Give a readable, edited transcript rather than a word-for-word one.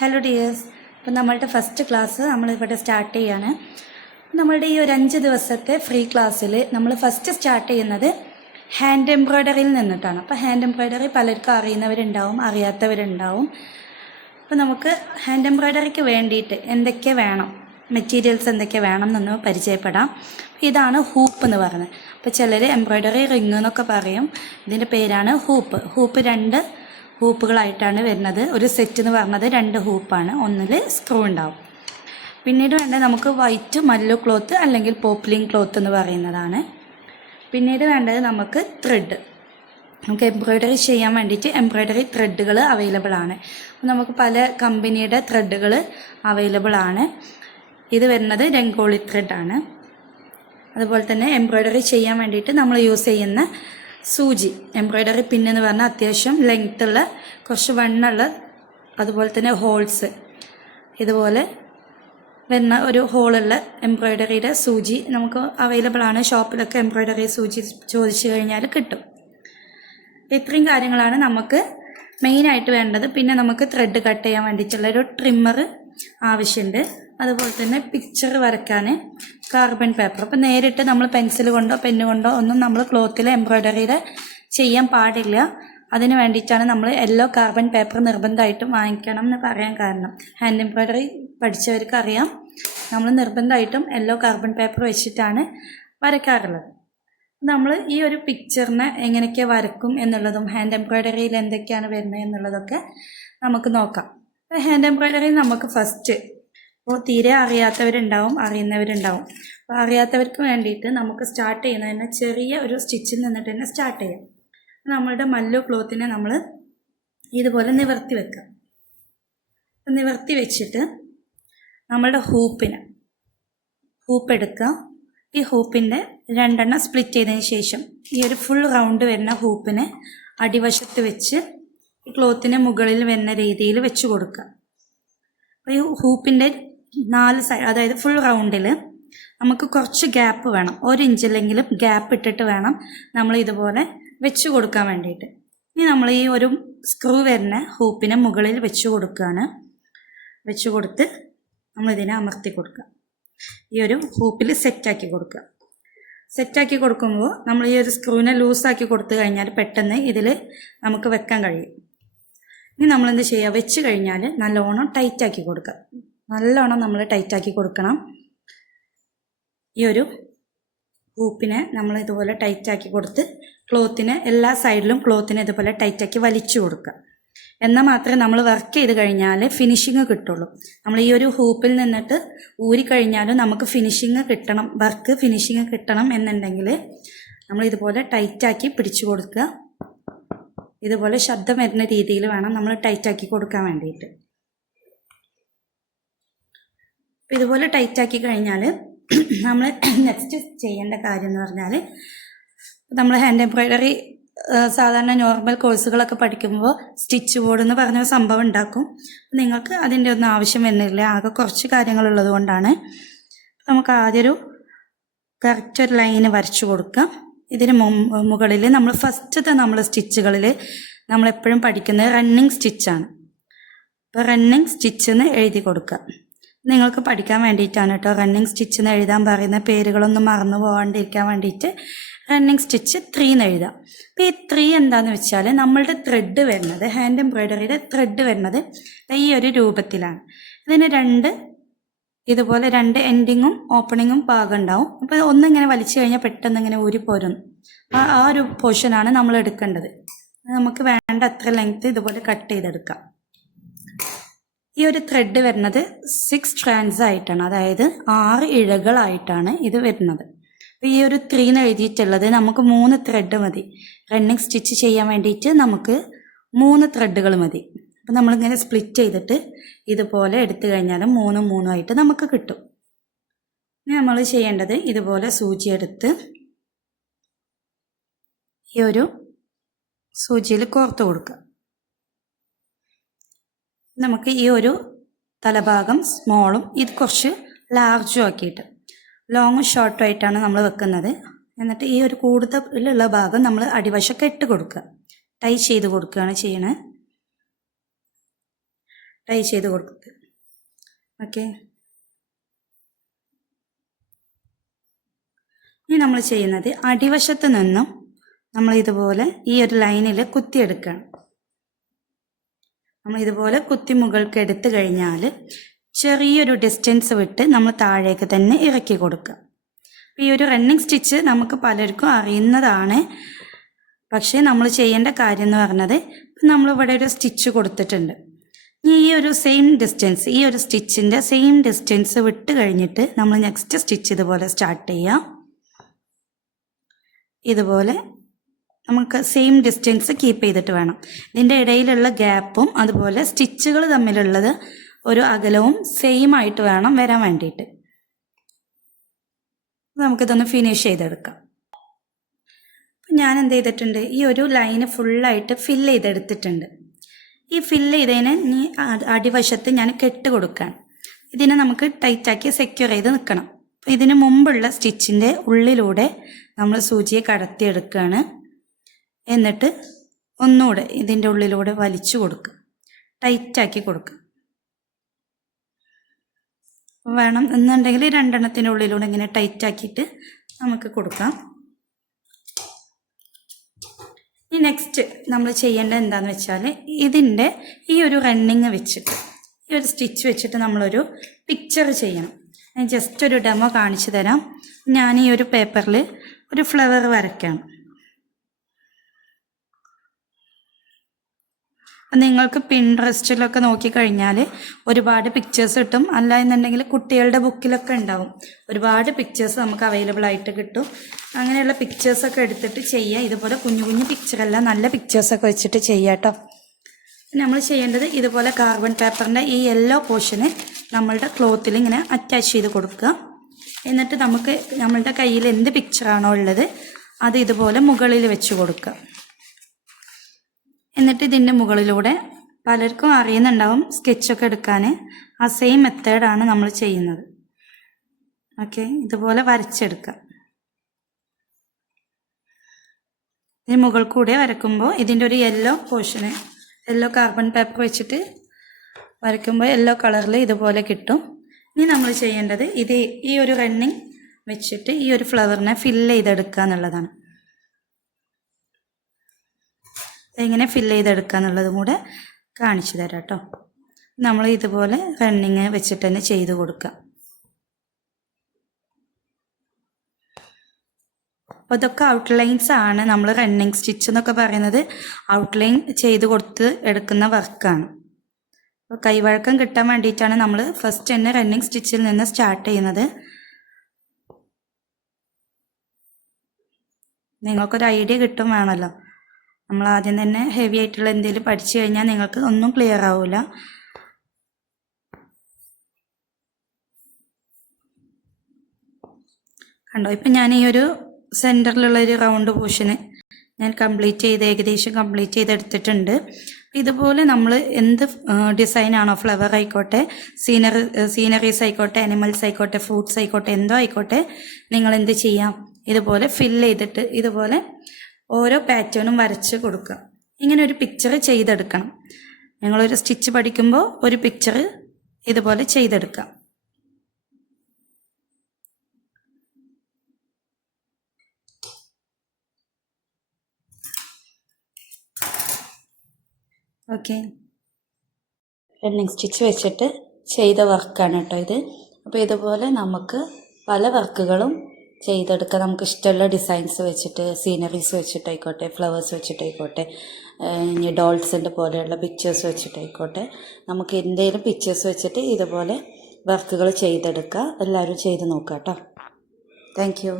Hello dears, അപ്പോൾ നമ്മളുടെ first class നമ്മളിവിടെ സ്റ്റാർട്ട് ചെയ്യാണ്. നമ്മളുടെ ഈ ഒരു 5 ദിവസത്തെ ഫ്രീ ക്ലാസ്സിൽ നമ്മൾ ഫസ്റ്റ് സ്റ്റാർട്ട് ചെയ്യുന്നത് ഹാൻഡ് എംബ്രോയ്ഡറിയിൽ നിന്നിട്ടാണ്. അപ്പോൾ ഹാൻഡ് എംബ്രോയ്ഡറി പലർക്കും അറിയുന്നവരുണ്ടാവും, അറിയാത്തവരുണ്ടാവും. അപ്പോൾ നമുക്ക് ഹാൻഡ് എംബ്രോയ്ഡറിക്ക് വേണ്ടിയിട്ട് എന്തൊക്കെ വേണം, മെറ്റീരിയൽസ് എന്തൊക്കെ വേണം എന്നൊന്ന് പരിചയപ്പെടാം. ഇതാണ് ഹൂപ്പ് എന്ന് പറയുന്നത്. അപ്പോൾ ചിലർ എംബ്രോയ്ഡറി റിങ് എന്നൊക്കെ പറയും. ഇതിൻ്റെ പേരാണ് ഹൂപ്പ്. ഹൂപ്പ് 2 ഹൂപ്പുകളായിട്ടാണ് വരുന്നത്. ഒരു സെറ്റ് എന്ന് പറഞ്ഞത് 2 ഹൂപ്പാണ്, ഒന്നിൽ സ്ക്രൂ ഉണ്ടാവും. പിന്നീട് വേണ്ടത് നമുക്ക് വൈറ്റ് മല്ലു ക്ലോത്ത് അല്ലെങ്കിൽ പോപ്ലിൻ ക്ലോത്ത് എന്ന് പറയുന്നതാണ്. പിന്നീട് വേണ്ടത് നമുക്ക് ത്രെഡ്. നമുക്ക് എംബ്രോയ്ഡറി ചെയ്യാൻ വേണ്ടിയിട്ട് എംബ്രോയ്ഡറി ത്രെഡുകൾ അവൈലബിൾ ആണ്. നമുക്ക് പല കമ്പനിയുടെ ത്രെഡുകൾ അവൈലബിൾ ആണ്. ഇത് വരുന്നത് രംഗോളി ത്രെഡാണ്. അതുപോലെ തന്നെ എംബ്രോയ്ഡറി ചെയ്യാൻ വേണ്ടിയിട്ട് നമ്മൾ യൂസ് ചെയ്യുന്ന സൂചി, എംബ്രോയ്ഡറി പിന്നെന്ന് പറഞ്ഞാൽ അത്യാവശ്യം ലെങ്ത്തുള്ള, കുറച്ച് വണ്ണുള്ള, അതുപോലെ തന്നെ ഹോൾസ് ഇതുപോലെ വരുന്ന ഒരു ഹോളുള്ള എംബ്രോയ്ഡറിയുടെ സൂചി നമുക്ക് അവൈലബിൾ ആണ്. ഷോപ്പിലൊക്കെ എംബ്രോയ്ഡറി സൂചി ചോദിച്ചു കഴിഞ്ഞാൽ കിട്ടും. ഇത്രയും കാര്യങ്ങളാണ് നമുക്ക് മെയിനായിട്ട് വേണ്ടത്. പിന്നെ നമുക്ക് ത്രെഡ് കട്ട് ചെയ്യാൻ വേണ്ടിയിട്ടുള്ളൊരു ട്രിമ്മർ ആവശ്യമുണ്ട്. അതുപോലെ തന്നെ പിക്ചർ വരയ്ക്കാൻ കാർബൺ പേപ്പർ. അപ്പോൾ നേരിട്ട് നമ്മൾ പെൻസിൽ കൊണ്ടോ പെന്ന് കൊണ്ടോ ഒന്നും നമ്മൾ ക്ലോത്തിൽ എംബ്രോയ്ഡറിയുടെ ചെയ്യാൻ പാടില്ല. അതിന് വേണ്ടിയിട്ടാണ് നമ്മൾ യെല്ലോ കാർബൺ പേപ്പർ നിർബന്ധമായിട്ടും വാങ്ങിക്കണം എന്ന് പറയാൻ കാരണം. ഹാൻഡ് എംബ്രോയ്ഡറി പഠിച്ചവർക്ക് അറിയാം, നമ്മൾ നിർബന്ധമായിട്ടും യെല്ലോ കാർബൺ പേപ്പർ വെച്ചിട്ടാണ് വരയ്ക്കാറുള്ളത്. നമ്മൾ ഈ ഒരു പിക്ചറിനെ എങ്ങനെയൊക്കെ വരക്കും എന്നുള്ളതും ഹാൻഡ് എംബ്രോയ്ഡറിയിൽ എന്തൊക്കെയാണ് വരുന്നത് എന്നുള്ളതൊക്കെ നമുക്ക് നോക്കാം. ഹാൻഡ് എംബ്രോയ്ഡറി നമുക്ക് ഫസ്റ്റ്, അപ്പോൾ തീരെ അറിയാത്തവരുണ്ടാവും, അറിയുന്നവരുണ്ടാവും. അപ്പോൾ അറിയാത്തവർക്ക് വേണ്ടിയിട്ട് നമുക്ക് സ്റ്റാർട്ട് ചെയ്യുന്നത് തന്നെ ചെറിയ ഒരു സ്റ്റിച്ചിൽ നിന്നിട്ട് തന്നെ സ്റ്റാർട്ട് ചെയ്യാം. നമ്മളുടെ മല്ലു ക്ലോത്തിനെ നമ്മൾ ഇതുപോലെ നിവർത്തി വെക്കാം. നിവർത്തി വെച്ചിട്ട് നമ്മളുടെ ഹൂപ്പ് എടുക്കുക. ഈ ഹൂപ്പിൻ്റെ 2 എണ്ണം സ്പ്ലിറ്റ് ചെയ്തതിന് ശേഷം ഈ ഒരു ഫുൾ റൗണ്ട് വരുന്ന ഹൂപ്പിനെ അടിവശത്ത് വെച്ച് ഈ ക്ലോത്തിന് മുകളിൽ വരുന്ന രീതിയിൽ വെച്ച് കൊടുക്കുക. അപ്പോൾ ഈ ഹൂപ്പിൻ്റെ 4 സൈഡ്, അതായത് ഫുൾ റൗണ്ടിൽ നമുക്ക് കുറച്ച് ഗ്യാപ്പ് വേണം. 1 ഇഞ്ചിലെങ്കിലും ഗ്യാപ്പ് ഇട്ടിട്ട് വേണം നമ്മൾ ഇതുപോലെ വെച്ച് കൊടുക്കാൻ വേണ്ടിയിട്ട്. ഇനി നമ്മൾ ഈ ഒരു സ്ക്രൂ വരുന്ന ഹൂപ്പിനെ മുകളിൽ വെച്ച് കൊടുക്കുകയാണ്. വെച്ച് കൊടുത്ത് നമ്മളിതിനെ അമർത്തി കൊടുക്കുക. ഈ ഒരു ഹൂപ്പിൽ സെറ്റാക്കി കൊടുക്കുക. സെറ്റാക്കി കൊടുക്കുമ്പോൾ നമ്മൾ ഈ ഒരു സ്ക്രൂവിനെ ലൂസാക്കി കൊടുത്തു കഴിഞ്ഞാൽ പെട്ടെന്ന് ഇതിൽ നമുക്ക് വെക്കാൻ കഴിയും. ഇനി നമ്മളെന്ത് ചെയ്യുക, വെച്ച് കഴിഞ്ഞാൽ നല്ലോണം ടൈറ്റാക്കി കൊടുക്കുക. നല്ലോണം നമ്മൾ ടൈറ്റാക്കി കൊടുക്കണം. ഈ ഒരു ഹൂപ്പിനെ നമ്മൾ ഇതുപോലെ ടൈറ്റാക്കി കൊടുത്ത് ക്ലോത്തിന് എല്ലാ സൈഡിലും ക്ലോത്തിനെ ഇതുപോലെ ടൈറ്റാക്കി വലിച്ചു കൊടുക്കുക. എന്നാൽ മാത്രമേ നമ്മൾ വർക്ക് ചെയ്ത് കഴിഞ്ഞാൽ ഫിനിഷിങ് കിട്ടുള്ളൂ. നമ്മൾ ഈ ഒരു ഹൂപ്പിൽ നിന്നിട്ട് ഊരിക്കഴിഞ്ഞാലും നമുക്ക് ഫിനിഷിങ് കിട്ടണം, വർക്ക് ഫിനിഷിങ് കിട്ടണം എന്നുണ്ടെങ്കിൽ നമ്മൾ ഇതുപോലെ ടൈറ്റാക്കി പിടിച്ചു കൊടുക്കുക. ഇതുപോലെ ശബ്ദം വരുന്ന രീതിയിൽ വേണം നമ്മൾ ടൈറ്റാക്കി കൊടുക്കാൻ വേണ്ടിയിട്ട്. ഇതുപോലെ ടൈറ്റാക്കി കഴിഞ്ഞാൽ നമ്മൾ നെക്സ്റ്റ് ചെയ്യേണ്ട കാര്യം എന്ന് പറഞ്ഞാൽ, നമ്മൾ ഹാൻഡ് എംബ്രോയ്ഡറി സാധാരണ നോർമൽ കോഴ്സുകളൊക്കെ പഠിക്കുമ്പോൾ സ്റ്റിച്ച് ബോർഡ് എന്ന് പറഞ്ഞ സംഭവം ഉണ്ടാക്കും. നിങ്ങൾക്ക് അതിൻ്റെ ഒന്നും ആവശ്യം വരുന്നില്ല, ആകെ കുറച്ച് കാര്യങ്ങളുള്ളത് കൊണ്ടാണ്. നമുക്ക് ആദ്യം ഒരു കറക്റ്റ് ഒരു ലൈന് വരച്ചു കൊടുക്കാം. ഇതിന് മുകളിൽ നമ്മൾ ഫസ്റ്റത്തെ നമ്മൾ സ്റ്റിച്ചുകളിൽ നമ്മളെപ്പോഴും പഠിക്കുന്നത് റണ്ണിങ് സ്റ്റിച്ചാണ്. അപ്പോൾ റണ്ണിങ് സ്റ്റിച്ചെന്ന് എഴുതി കൊടുക്കുക. നിങ്ങൾക്ക് പഠിക്കാൻ വേണ്ടിയിട്ടാണ് കേട്ടോ റണ്ണിങ് സ്റ്റിച്ചെന്ന് എഴുതാൻ പറയുന്ന. പേരുകളൊന്നും മറന്നു പോകാണ്ടിരിക്കാൻ വേണ്ടിയിട്ട് റണ്ണിങ് സ്റ്റിച്ച് 3 എന്ന് എഴുതാം. അപ്പോൾ ഈ 3 എന്താണെന്ന് വെച്ചാൽ നമ്മളുടെ ത്രെഡ് വരുന്നത്, ഹാൻഡ് എംബ്രോയ്ഡറിയുടെ ത്രെഡ് വരുന്നത് ഈ ഒരു രൂപത്തിലാണ്. ഇതിന് ഇതുപോലെ 2 എൻഡിങ്ങും ഓപ്പണിങ്ങും ഭാഗം ഉണ്ടാവും. അപ്പോൾ ഒന്നിങ്ങനെ വലിച്ചു കഴിഞ്ഞാൽ പെട്ടെന്ന് ഇങ്ങനെ ഊരിപ്പോരും. ആ ഒരു പോർഷനാണ് നമ്മൾ എടുക്കേണ്ടത്. നമുക്ക് വേണ്ട അത്ര ലെങ്ത്ത് ഇതുപോലെ കട്ട് ചെയ്തെടുക്കാം. ഈ ഒരു ത്രെഡ് വരുന്നത് 6 സ്ട്രാൻഡ്സ് ആയിട്ടാണ്, അതായത് 6 ഇഴകളായിട്ടാണ് ഇത് വരുന്നത്. അപ്പോൾ ഈ ഒരു 3 എന്ന് എഴുതിയിട്ടുള്ളത് നമുക്ക് 3 ത്രെഡ് മതി. റണ്ണിങ് സ്റ്റിച്ച് ചെയ്യാൻ വേണ്ടിയിട്ട് നമുക്ക് 3 ത്രെഡുകൾ മതി. അപ്പോൾ നമ്മളിങ്ങനെ സ്പ്ലിറ്റ് ചെയ്തിട്ട് ഇതുപോലെ എടുത്തു കഴിഞ്ഞാൽ 3 3 ആയിട്ട് നമുക്ക് കിട്ടും. ഇനി നമ്മൾ ചെയ്യേണ്ടത് ഇതുപോലെ സൂചി എടുത്ത് ഈ ഒരു സൂചിയിൽ കോർത്ത് കൊടുക്കുക. നമുക്ക് ഈ ഒരു തലഭാഗം സ്മോളും ഇത് കുറച്ച് ലാർജും ആക്കിയിട്ട് ലോങ്ങും ഷോർട്ടും ആയിട്ടാണ് നമ്മൾ വെക്കുന്നത്. എന്നിട്ട് ഈ ഒരു കൂടുതലുള്ള ഭാഗം നമ്മൾ അടിവശമൊക്കെ ഇട്ട് കൊടുക്കുക, ടൈ ചെയ്ത് കൊടുക്കുകയാണ് ചെയ്യണത്. ടൈ ചെയ്ത് കൊടുക്കുക. ഓക്കെ, ഇനി നമ്മൾ ചെയ്യുന്നത് അടിവശത്ത് നിന്നും നമ്മൾ ഇതുപോലെ ഈ ഒരു ലൈനിൽ കുത്തിയെടുക്കണം. നമ്മൾ ഇതുപോലെ കുത്തി മുകൾക്ക് എടുത്തു കഴിഞ്ഞാൽ ചെറിയൊരു ഡിസ്റ്റൻസ് വിട്ട് നമ്മൾ താഴേക്ക് തന്നെ ഇറക്കി കൊടുക്കുക. ഈ ഒരു റണ്ണിങ് സ്റ്റിച്ച് നമുക്ക് പലർക്കും അറിയുന്നതാണ്. പക്ഷേ നമ്മൾ ചെയ്യേണ്ട കാര്യം എന്ന് പറഞ്ഞത് നമ്മളിവിടെ ഒരു സ്റ്റിച്ച് കൊടുത്തിട്ടുണ്ട്. ഈ ഒരു സെയിം ഡിസ്റ്റൻസ്, ഈ ഒരു സ്റ്റിച്ചിൻ്റെ സെയിം ഡിസ്റ്റൻസ് വിട്ട് കഴിഞ്ഞിട്ട് നമ്മൾ നെക്സ്റ്റ് സ്റ്റിച്ച് ഇതുപോലെ സ്റ്റാർട്ട് ചെയ്യാം. ഇതുപോലെ നമുക്ക് സെയിം ഡിസ്റ്റൻസ് കീപ്പ് ചെയ്തിട്ട് വേണം. ഇതിൻ്റെ ഇടയിലുള്ള ഗ്യാപ്പും അതുപോലെ സ്റ്റിച്ചുകൾ തമ്മിലുള്ളത് ഒരു അകലവും സെയിം ആയിട്ട് വേണം വരാൻ വേണ്ടിയിട്ട്. നമുക്കിതൊന്ന് ഫിനിഷ് ചെയ്തെടുക്കാം. ഞാൻ എന്ത് ചെയ്തിട്ടുണ്ട്, ഈ ഒരു ലൈന് ഫുള്ളായിട്ട് ഫില്ല് ചെയ്തെടുത്തിട്ടുണ്ട്. ഈ ഫില്ല് ചെയ്തതിന് ഇനി അടിവശത്ത് ഞാൻ കെട്ട് കൊടുക്കുകയാണ്. ഇതിനെ നമുക്ക് ടൈറ്റാക്കി സെക്യൂർ ചെയ്ത് നിൽക്കണം. അപ്പോൾ ഇതിന് മുമ്പുള്ള സ്റ്റിച്ചിൻ്റെ ഉള്ളിലൂടെ നമ്മൾ സൂചിയെ കടത്തിയെടുക്കുകയാണ്. എന്നിട്ട് ഒന്നുകൂടെ ഇതിൻ്റെ ഉള്ളിലൂടെ വലിച്ചു കൊടുക്കുക, ടൈറ്റാക്കി കൊടുക്കുക. വേണം എന്നുണ്ടെങ്കിൽ രണ്ടെണ്ണത്തിൻ്റെ ഉള്ളിലൂടെ ഇങ്ങനെ ടൈറ്റാക്കിയിട്ട് നമുക്ക് കൊടുക്കാം. ഇനി നെക്സ്റ്റ് നമ്മൾ ചെയ്യേണ്ടത് എന്താണെന്ന് വെച്ചാൽ ഇതിൻ്റെ ഈ ഒരു റണ്ണിങ് വെച്ചിട്ട്, ഈ ഒരു സ്റ്റിച്ച് വെച്ചിട്ട് നമ്മളൊരു പിക്ചർ ചെയ്യണം. ഞാൻ ജസ്റ്റ് ഒരു ഡെമോ കാണിച്ചു തരാം. ഞാൻ ഈ ഒരു പേപ്പറിൽ ഒരു ഫ്ലവർ വരയ്ക്കണം. നിങ്ങൾക്ക് പിൻട്രസ്റ്റിലൊക്കെ നോക്കിക്കഴിഞ്ഞാൽ ഒരുപാട് പിക്ചേഴ്സ് കിട്ടും. അല്ല എന്നുണ്ടെങ്കിൽ കുട്ടികളുടെ ബുക്കിലൊക്കെ ഉണ്ടാവും, ഒരുപാട് പിക്ചേഴ്സ് നമുക്ക് അവൈലബിൾ ആയിട്ട് കിട്ടും. അങ്ങനെയുള്ള പിക്ചേഴ്സൊക്കെ എടുത്തിട്ട് ചെയ്യുക. ഇതുപോലെ കുഞ്ഞു കുഞ്ഞു പിക്ചറല്ല, നല്ല പിക്ചേഴ്സൊക്കെ വെച്ചിട്ട് ചെയ്യുക കേട്ടോ. നമ്മൾ ചെയ്യേണ്ടത് ഇതുപോലെ കാർബൺ പേപ്പറിൻ്റെ ഈ യെല്ലോ പോർഷന് നമ്മളുടെ ക്ലോത്തിൽ ഇങ്ങനെ അറ്റാച്ച് ചെയ്ത് കൊടുക്കുക. എന്നിട്ട് നമുക്ക് നമ്മളുടെ കയ്യിൽ എന്ത് പിക്ചറാണോ ഉള്ളത് അത് ഇതുപോലെ മുകളിൽ വെച്ച് കൊടുക്കുക. എന്നിട്ട് ഇതിൻ്റെ മുകളിലൂടെ പലർക്കും അറിയുന്നുണ്ടാവും സ്കെച്ചൊക്കെ എടുക്കാൻ. ആ സെയിം മെത്തേഡാണ് നമ്മൾ ചെയ്യുന്നത്. ഓക്കെ, ഇതുപോലെ വരച്ചെടുക്കുക. ഇതിന് മുകൾ കൂടെ വരയ്ക്കുമ്പോൾ ഇതിൻ്റെ ഒരു യെല്ലോ പോർഷന്, യെല്ലോ കാർബൺ പേപ്പർ വെച്ചിട്ട് വരയ്ക്കുമ്പോൾ യെല്ലോ കളറിൽ ഇതുപോലെ കിട്ടും. ഇനി നമ്മൾ ചെയ്യേണ്ടത് ഈ ഒരു റണ്ണിങ് വെച്ചിട്ട് ഈ ഒരു ഫ്ലവറിനെ ഫില്ല് ചെയ്തെടുക്കുക എന്നുള്ളതാണ്. എങ്ങനെ ഫില്ല് ചെയ്തെടുക്കുക എന്നുള്ളതും കൂടെ കാണിച്ചു തരാം കേട്ടോ. നമ്മൾ ഇതുപോലെ റണ്ണിങ് വെച്ചിട്ട് തന്നെ ചെയ്ത് കൊടുക്കുക. അപ്പോൾ ഇതൊക്കെ ഔട്ട്ലൈൻസ് ആണ്. നമ്മൾ റണ്ണിങ് സ്റ്റിച്ച് എന്നൊക്കെ പറയുന്നത് ഔട്ട്ലൈൻ ചെയ്ത് കൊടുത്ത് എടുക്കുന്ന വർക്കാണ്. അപ്പോൾ കൈവഴക്കം കിട്ടാൻ വേണ്ടിയിട്ടാണ് നമ്മൾ ഫസ്റ്റ് തന്നെ റണ്ണിങ് സ്റ്റിച്ചിൽ നിന്ന് സ്റ്റാർട്ട് ചെയ്യുന്നത്. നിങ്ങൾക്കൊരു ഐഡിയ കിട്ടും വേണമല്ലോ. നമ്മൾ ആദ്യം തന്നെ ഹെവി ആയിട്ടുള്ള എന്തെങ്കിലും പഠിച്ചു കഴിഞ്ഞാൽ നിങ്ങൾക്ക് ഒന്നും ക്ലിയർ ആവില്ല. കണ്ടോ, ഇപ്പം ഞാൻ ഈ ഒരു സെൻറ്ററിലുള്ളൊരു റൗണ്ട് പോർഷന് ഞാൻ ഏകദേശം കംപ്ലീറ്റ് ചെയ്തെടുത്തിട്ടുണ്ട്. ഇതുപോലെ നമ്മൾ എന്ത് ഡിസൈനാണോ, ഫ്ലവർ ആയിക്കോട്ടെ, സീനറീസ് ആയിക്കോട്ടെ, അനിമൽസ് ആയിക്കോട്ടെ, ഫ്രൂട്ട്സ് ആയിക്കോട്ടെ, എന്തോ ആയിക്കോട്ടെ, നിങ്ങൾ എന്ത് ചെയ്യാം, ഇതുപോലെ ഫില്ല് ചെയ്തിട്ട് ഇതുപോലെ ഓരോ പാറ്റേണും വരച്ച് കൊടുക്കുക. ഇങ്ങനെ ഒരു പിക്ചർ ചെയ്തെടുക്കണം. ഞങ്ങളൊരു സ്റ്റിച്ച് പഠിക്കുമ്പോൾ ഒരു പിക്ചർ ഇതുപോലെ ചെയ്തെടുക്കാം. ഓക്കെ, റണ്ണിങ് സ്റ്റിച്ച് വെച്ചിട്ട് ചെയ്ത വർക്കാണ് കേട്ടോ ഇത്. അപ്പോൾ ഇതുപോലെ നമുക്ക് പല വർക്കുകളും ചെയ്തെടുക്കാം. നമുക്ക് ഇഷ്ടമുള്ള ഡിസൈൻസ് വെച്ചിട്ട്, സീനറീസ് വെച്ചിട്ടായിക്കോട്ടെ, ഫ്ലവേഴ്സ് വെച്ചിട്ടായിക്കോട്ടെ, ഇനി ഡോൾസിൻ്റെ പോലെയുള്ള പിക്ചേഴ്സ് വെച്ചിട്ടായിക്കോട്ടെ, നമുക്ക് എന്തെങ്കിലും പിക്ചേഴ്സ് വെച്ചിട്ട് ഇതുപോലെ വർക്കുകൾ ചെയ്തെടുക്കുക. എല്ലാവരും ചെയ്ത് നോക്കാം കേട്ടോ. Thank you.